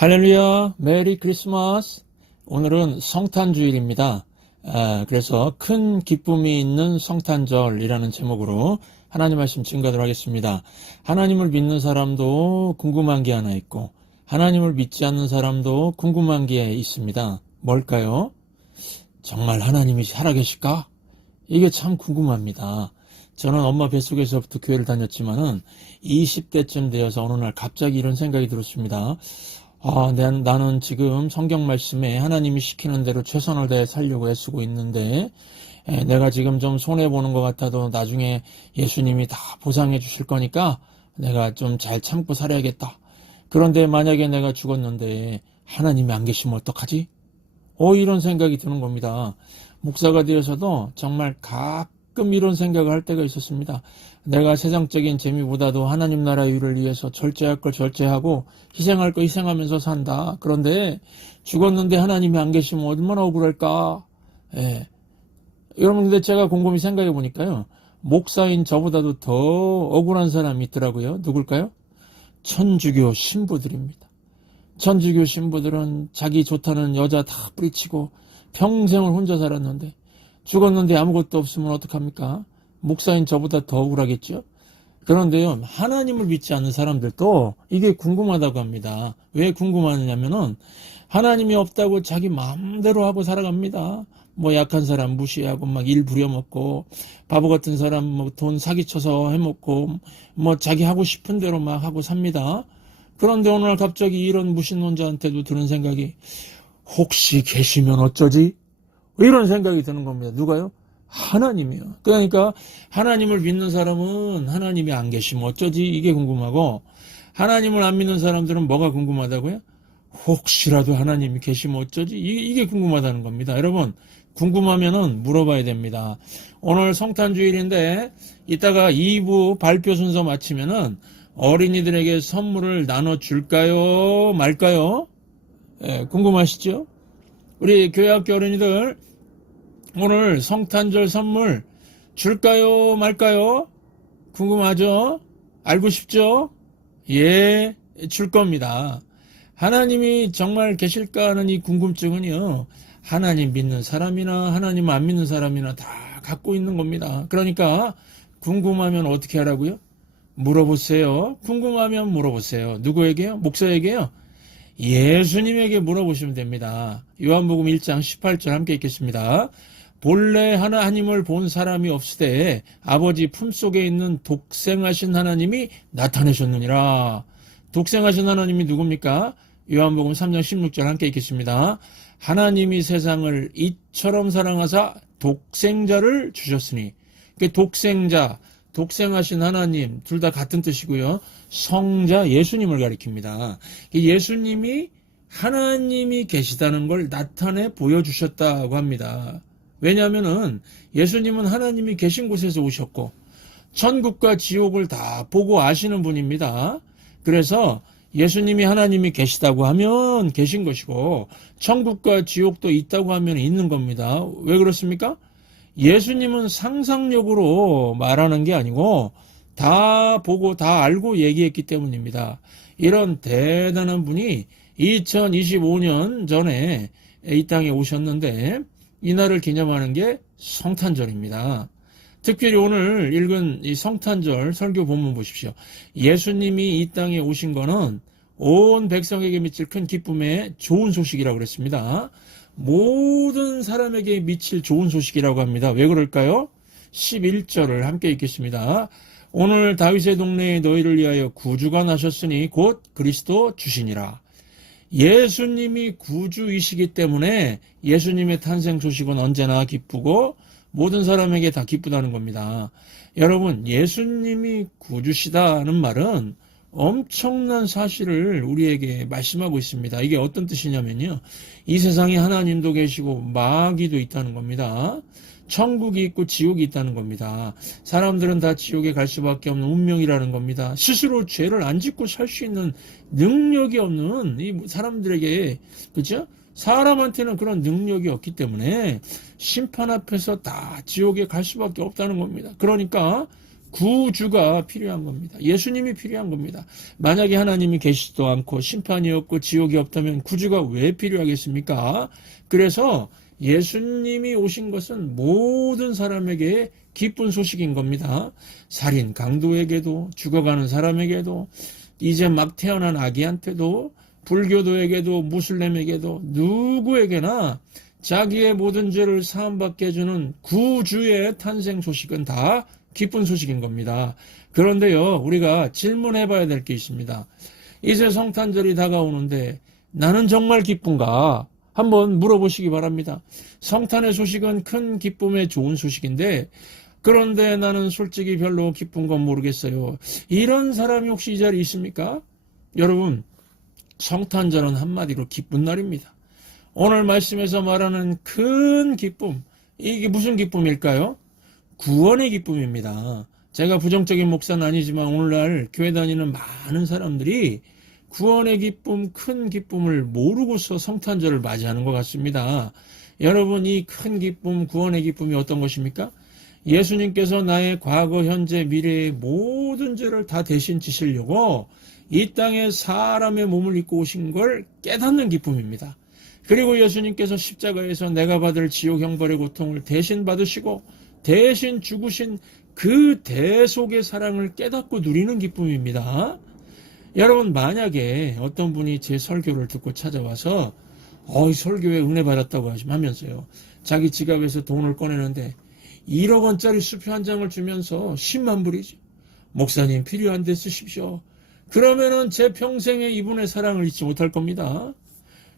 할렐루야, 메리 크리스마스. 오늘은 성탄주일입니다. 그래서 큰 기쁨이 있는 성탄절이라는 제목으로 하나님 말씀 증거하도록 하겠습니다. 하나님을 믿는 사람도 궁금한 게 하나 있고 하나님을 믿지 않는 사람도 궁금한 게 있습니다. 뭘까요? 정말 하나님이 살아계실까? 이게 참 궁금합니다. 저는 엄마 뱃속에서부터 교회를 다녔지만은 20대쯤 되어서 어느 날 갑자기 이런 생각이 들었습니다. 나는 지금 성경 말씀에 하나님이 시키는 대로 최선을 다해 살려고 애쓰고 있는데, 내가 지금 좀 손해보는 것 같아도 나중에 예수님이 다 보상해 주실 거니까 내가 좀 잘 참고 살아야겠다. 그런데 만약에 내가 죽었는데 하나님이 안 계시면 어떡하지? 이런 생각이 드는 겁니다. 목사가 되어서도 정말 가끔 이런 생각을 할 때가 있었습니다. 내가 세상적인 재미보다도 하나님 나라 일을 위해서 절제할 걸 절제하고 희생할 거 희생하면서 산다. 그런데 죽었는데 하나님이 안 계시면 얼마나 억울할까? 여러분, 근데 제가 곰곰이 생각해 보니까요, 목사인 저보다도 더 억울한 사람이 있더라고요. 누굴까요? 천주교 신부들입니다. 천주교 신부들은 자기 좋다는 여자 다 뿌리치고 평생을 혼자 살았는데 죽었는데 아무것도 없으면 어떡합니까? 목사인 저보다 더 억울하겠죠? 그런데요, 하나님을 믿지 않는 사람들도 이게 궁금하다고 합니다. 왜 궁금하냐면은 하나님이 없다고 자기 마음대로 하고 살아갑니다. 약한 사람 무시하고 막 일 부려먹고, 바보 같은 사람 돈 사기쳐서 해먹고, 자기 하고 싶은 대로 막 하고 삽니다. 그런데 오늘 갑자기 이런 무신론자한테도 드는 생각이, 혹시 계시면 어쩌지? 이런 생각이 드는 겁니다. 누가요? 하나님이요. 그러니까 하나님을 믿는 사람은 하나님이 안 계시면 어쩌지? 이게 궁금하고, 하나님을 안 믿는 사람들은 뭐가 궁금하다고요? 혹시라도 하나님이 계시면 어쩌지? 이게 궁금하다는 겁니다. 여러분, 궁금하면은 물어봐야 됩니다. 오늘 성탄주일인데 이따가 2부 발표 순서 마치면은 어린이들에게 선물을 나눠줄까요? 말까요? 궁금하시죠? 우리 교회학교 어린이들, 오늘 성탄절 선물 줄까요? 말까요? 궁금하죠? 알고 싶죠? 예, 줄 겁니다. 하나님이 정말 계실까 하는 이 궁금증은요, 하나님 믿는 사람이나 하나님 안 믿는 사람이나 다 갖고 있는 겁니다. 그러니까 궁금하면 어떻게 하라고요? 물어보세요. 궁금하면 물어보세요. 누구에게요? 목사에게요? 예수님에게 물어보시면 됩니다. 요한복음 1장 18절 함께 읽겠습니다. 본래 하나님을 본 사람이 없으되 아버지 품속에 있는 독생하신 하나님이 나타내셨느니라. 독생하신 하나님이 누굽니까? 요한복음 3장 16절 함께 읽겠습니다. 하나님이 세상을 이처럼 사랑하사 독생자를 주셨으니, 독생자, 독생하신 하나님 둘 다 같은 뜻이고요. 성자 예수님을 가리킵니다. 예수님이 하나님이 계시다는 걸 나타내 보여주셨다고 합니다. 왜냐하면은 예수님은 하나님이 계신 곳에서 오셨고 천국과 지옥을 다 보고 아시는 분입니다. 그래서 예수님이 하나님이 계시다고 하면 계신 것이고 천국과 지옥도 있다고 하면 있는 겁니다. 왜 그렇습니까? 예수님은 상상력으로 말하는 게 아니고 다 보고 다 알고 얘기했기 때문입니다. 이런 대단한 분이 2025년 전에 이 땅에 오셨는데 이날을 기념하는 게 성탄절입니다. 특별히 오늘 읽은 이 성탄절 설교 본문 보십시오. 예수님이 이 땅에 오신 거는 온 백성에게 미칠 큰 기쁨의 좋은 소식이라고 그랬습니다. 모든 사람에게 미칠 좋은 소식이라고 합니다. 왜 그럴까요? 11절을 함께 읽겠습니다. 오늘 다윗의 동네에 너희를 위하여 구주가 나셨으니 곧 그리스도 주시니라. 예수님이 구주이시기 때문에 예수님의 탄생 소식은 언제나 기쁘고 모든 사람에게 다 기쁘다는 겁니다. 여러분, 예수님이 구주시다는 말은 엄청난 사실을 우리에게 말씀하고 있습니다. 이게 어떤 뜻이냐면요, 이 세상에 하나님도 계시고 마귀도 있다는 겁니다. 천국이 있고 지옥이 있다는 겁니다. 사람들은 다 지옥에 갈 수밖에 없는 운명이라는 겁니다. 스스로 죄를 안 짓고 살 수 있는 능력이 없는 이 사람들에게, 그죠? 사람한테는 그런 능력이 없기 때문에 심판 앞에서 다 지옥에 갈 수밖에 없다는 겁니다. 그러니까 구주가 필요한 겁니다. 예수님이 필요한 겁니다. 만약에 하나님이 계시지도 않고 심판이 없고 지옥이 없다면 구주가 왜 필요하겠습니까? 그래서 예수님이 오신 것은 모든 사람에게 기쁜 소식인 겁니다. 살인 강도에게도, 죽어가는 사람에게도, 이제 막 태어난 아기한테도, 불교도에게도, 무슬림에게도, 누구에게나 자기의 모든 죄를 사함받게 해주는 구주의 탄생 소식은 다 기쁜 소식인 겁니다. 그런데요, 우리가 질문해 봐야 될 게 있습니다. 이제 성탄절이 다가오는데 나는 정말 기쁜가? 한번 물어보시기 바랍니다. 성탄의 소식은 큰 기쁨의 좋은 소식인데, 그런데 나는 솔직히 별로 기쁜 건 모르겠어요. 이런 사람이 혹시 이 자리에 있습니까? 여러분, 성탄절은 한마디로 기쁜 날입니다. 오늘 말씀에서 말하는 큰 기쁨, 이게 무슨 기쁨일까요? 구원의 기쁨입니다. 제가 부정적인 목사는 아니지만 오늘날 교회 다니는 많은 사람들이 구원의 기쁨, 큰 기쁨을 모르고서 성탄절을 맞이하는 것 같습니다. 여러분, 이 큰 기쁨, 구원의 기쁨이 어떤 것입니까? 예수님께서 나의 과거, 현재, 미래의 모든 죄를 다 대신 지시려고 이 땅에 사람의 몸을 입고 오신 걸 깨닫는 기쁨입니다. 그리고 예수님께서 십자가에서 내가 받을 지옥 형벌의 고통을 대신 받으시고 대신 죽으신 그 대속의 사랑을 깨닫고 누리는 기쁨입니다. 여러분, 만약에 어떤 분이 제 설교를 듣고 찾아와서 이 설교에 은혜 받았다고 하면서요, 자기 지갑에서 돈을 꺼내는데 1억 원짜리 수표 한 장을 주면서 10만 불이죠. 목사님 필요한 데 쓰십시오. 그러면은 제 평생에 이분의 사랑을 잊지 못할 겁니다.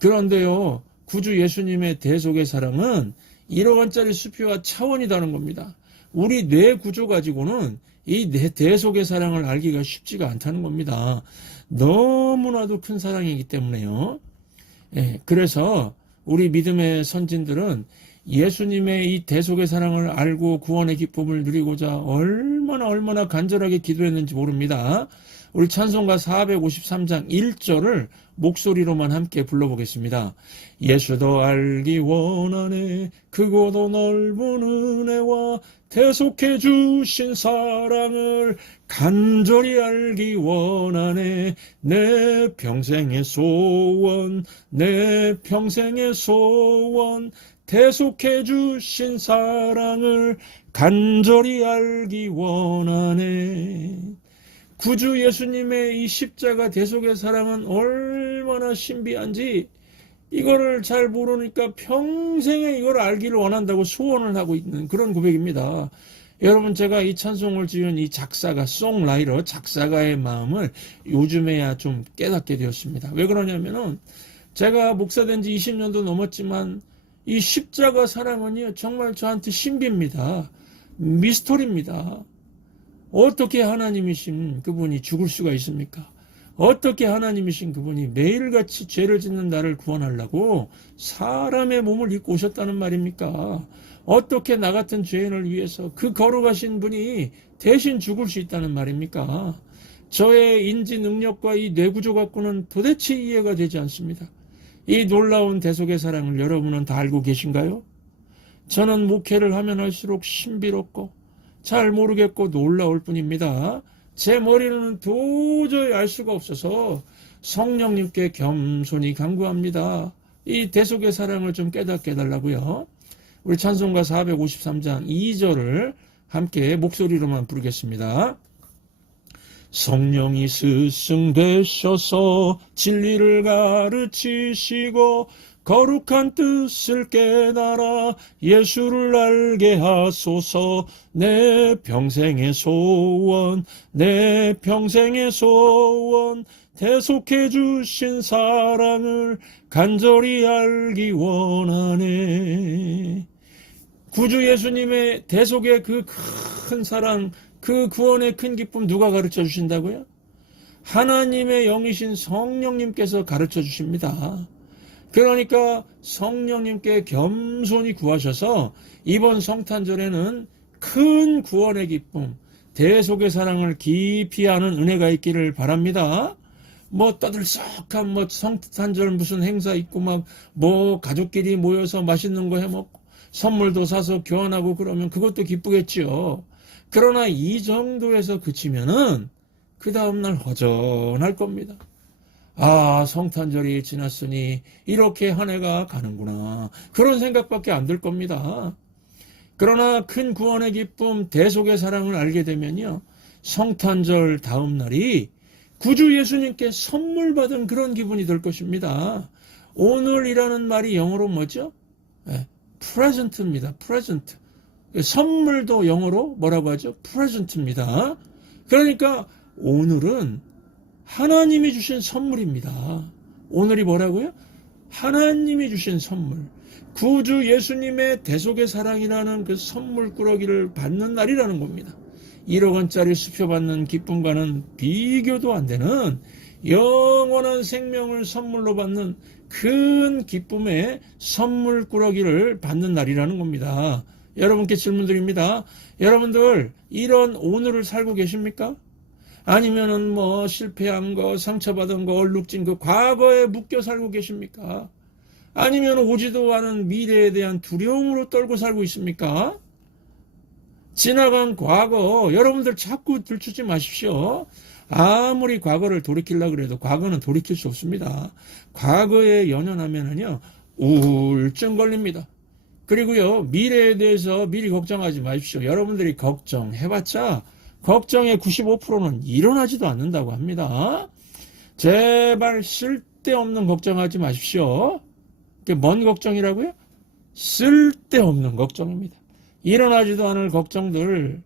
그런데요, 구주 예수님의 대속의 사랑은 1억 원짜리 수표와 차원이 다른 겁니다. 우리 뇌 구조 가지고는 이 대속의 사랑을 알기가 쉽지가 않다는 겁니다. 너무나도 큰 사랑이기 때문에요. 그래서 우리 믿음의 선진들은 예수님의 이 대속의 사랑을 알고 구원의 기쁨을 누리고자 얼마나 간절하게 기도했는지 모릅니다. 우리 찬송가 453장 1절을 목소리로만 함께 불러보겠습니다. 예수도 알기 원하네 크고도 넓은 은혜와 대속해 주신 사랑을 간절히 알기 원하네 내 평생의 소원 내 평생의 소원 대속해 주신 사랑을 간절히 알기 원하네. 구주 예수님의 이 십자가 대속의 사랑은 얼마나 신비한지 이거를 잘 모르니까 평생에 이걸 알기를 원한다고 소원을 하고 있는 그런 고백입니다. 여러분, 제가 이 찬송을 지은 이 작사가, 송라이터 작사가의 마음을 요즘에야 좀 깨닫게 되었습니다. 왜 그러냐면은 제가 목사된 지 20년도 넘었지만 이 십자가 사랑은요 정말 저한테 신비입니다. 미스터리입니다. 어떻게 하나님이신 그분이 죽을 수가 있습니까? 어떻게 하나님이신 그분이 매일같이 죄를 짓는 나를 구원하려고 사람의 몸을 입고 오셨다는 말입니까? 어떻게 나 같은 죄인을 위해서 그 거룩하신 분이 대신 죽을 수 있다는 말입니까? 저의 인지 능력과 이 뇌구조 갖고는 도대체 이해가 되지 않습니다. 이 놀라운 대속의 사랑을 여러분은 다 알고 계신가요? 저는 목회를 하면 할수록 신비롭고 잘 모르겠고 놀라울 뿐입니다. 제 머리는 도저히 알 수가 없어서 성령님께 겸손히 간구합니다. 이 대속의 사랑을 좀 깨닫게 해달라고요. 우리 찬송가 453장 2절을 함께 목소리로만 부르겠습니다. 성령이 스승되셔서 진리를 가르치시고 거룩한 뜻을 깨달아 예수를 알게 하소서. 내 평생의 소원 내 평생의 소원 대속해 주신 사랑을 간절히 알기 원하네. 구주 예수님의 대속의 그 큰 사랑, 그 구원의 큰 기쁨 누가 가르쳐 주신다고요? 하나님의 영이신 성령님께서 가르쳐 주십니다. 그러니까 성령님께 겸손히 구하셔서 이번 성탄절에는 큰 구원의 기쁨, 대속의 사랑을 깊이 아는 은혜가 있기를 바랍니다. 떠들썩한 성탄절 무슨 행사 있고 가족끼리 모여서 맛있는 거 해먹고 선물도 사서 교환하고 그러면 그것도 기쁘겠지요. 그러나 이 정도에서 그치면은 그 다음날 허전할 겁니다. 아, 성탄절이 지났으니 이렇게 한 해가 가는구나. 그런 생각밖에 안 들 겁니다. 그러나 큰 구원의 기쁨, 대속의 사랑을 알게 되면요, 성탄절 다음 날이 구주 예수님께 선물 받은 그런 기분이 들 것입니다. 오늘이라는 말이 영어로 뭐죠? 네, present입니다. present. 선물도 영어로 뭐라고 하죠? present입니다. 그러니까 오늘은 하나님이 주신 선물입니다. 오늘이 뭐라고요? 하나님이 주신 선물. 구주 예수님의 대속의 사랑이라는 그 선물 꾸러기를 받는 날이라는 겁니다. 1억 원짜리 수표 받는 기쁨과는 비교도 안 되는 영원한 생명을 선물로 받는 큰 기쁨의 선물 꾸러기를 받는 날이라는 겁니다. 여러분께 질문 드립니다. 여러분들 이런 오늘을 살고 계십니까? 아니면은 뭐 실패한 거, 상처받은 거, 얼룩진 거 과거에 묶여 살고 계십니까? 아니면 오지도 않은 미래에 대한 두려움으로 떨고 살고 있습니까? 지나간 과거 여러분들 자꾸 들추지 마십시오. 아무리 과거를 돌이키려고 해도 과거는 돌이킬 수 없습니다. 과거에 연연하면은요 우울증 걸립니다. 그리고요 미래에 대해서 미리 걱정하지 마십시오. 여러분들이 걱정해봤자 걱정의 95%는 일어나지도 않는다고 합니다. 제발 쓸데없는 걱정하지 마십시오. 그게 뭔 걱정이라고요? 쓸데없는 걱정입니다. 일어나지도 않을 걱정들,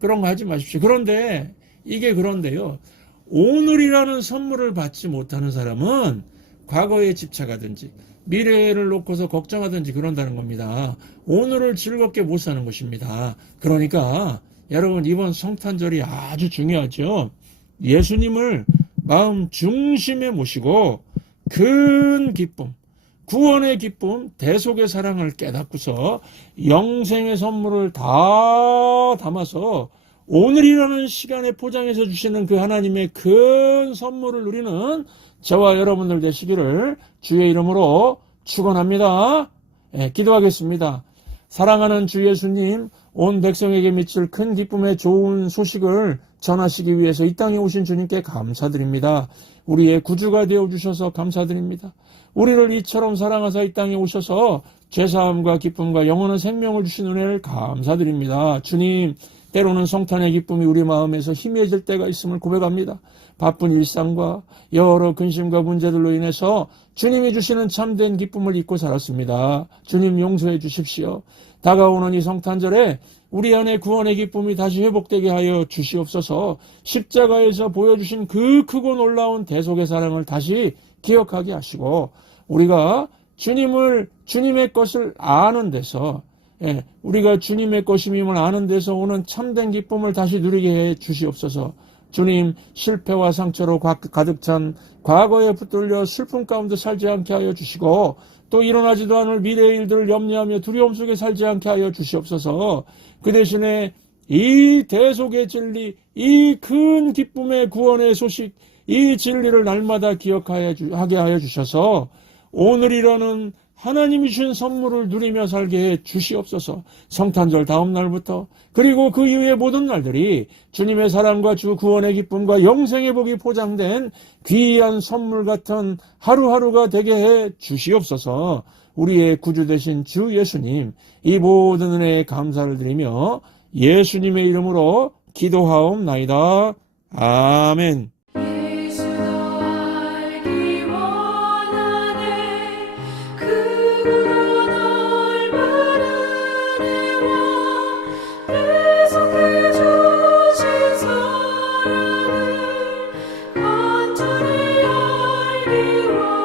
그런 거 하지 마십시오. 그런데 이게 그런데요. 오늘이라는 선물을 받지 못하는 사람은 과거에 집착하든지 미래를 놓고서 걱정하든지 그런다는 겁니다. 오늘을 즐겁게 못 사는 것입니다. 그러니까 여러분 이번 성탄절이 아주 중요하죠. 예수님을 마음 중심에 모시고 큰 기쁨, 구원의 기쁨, 대속의 사랑을 깨닫고서 영생의 선물을 다 담아서 오늘이라는 시간에 포장해서 주시는 그 하나님의 큰 선물을 누리는 저와 여러분들 되시기를 주의 이름으로 축원합니다. 기도하겠습니다. 사랑하는 주 예수님, 온 백성에게 미칠 큰 기쁨의 좋은 소식을 전하시기 위해서 이 땅에 오신 주님께 감사드립니다. 우리의 구주가 되어주셔서 감사드립니다. 우리를 이처럼 사랑하사 이 땅에 오셔서 죄사함과 기쁨과 영원한 생명을 주신 은혜를 감사드립니다. 주님, 때로는 성탄의 기쁨이 우리 마음에서 희미해질 때가 있음을 고백합니다. 바쁜 일상과 여러 근심과 문제들로 인해서 주님이 주시는 참된 기쁨을 잊고 살았습니다. 주님 용서해 주십시오. 다가오는 이 성탄절에 우리 안에 구원의 기쁨이 다시 회복되게 하여 주시옵소서. 십자가에서 보여주신 그 크고 놀라운 대속의 사랑을 다시 기억하게 하시고 우리가 주님의 것을 아는 데서 우리가 주님의 것임을 아는 데서 오는 참된 기쁨을 다시 누리게 해 주시옵소서. 주님, 실패와 상처로 가득 찬 과거에 붙들려 슬픔 가운데 살지 않게 하여 주시고 또 일어나지도 않을 미래의 일들을 염려하며 두려움 속에 살지 않게 하여 주시옵소서. 그 대신에 이 대속의 진리, 이 큰 기쁨의 구원의 소식, 이 진리를 날마다 기억하게 하여 주셔서 오늘이라는 하나님이 주신 선물을 누리며 살게 해 주시옵소서. 성탄절 다음 날부터 그리고 그 이후의 모든 날들이 주님의 사랑과 주 구원의 기쁨과 영생의 복이 포장된 귀한 선물 같은 하루하루가 되게 해 주시옵소서. 우리의 구주 되신 주 예수님, 이 모든 은혜에 감사를 드리며 예수님의 이름으로 기도하옵나이다. 아멘. 간절히 알기 원하네.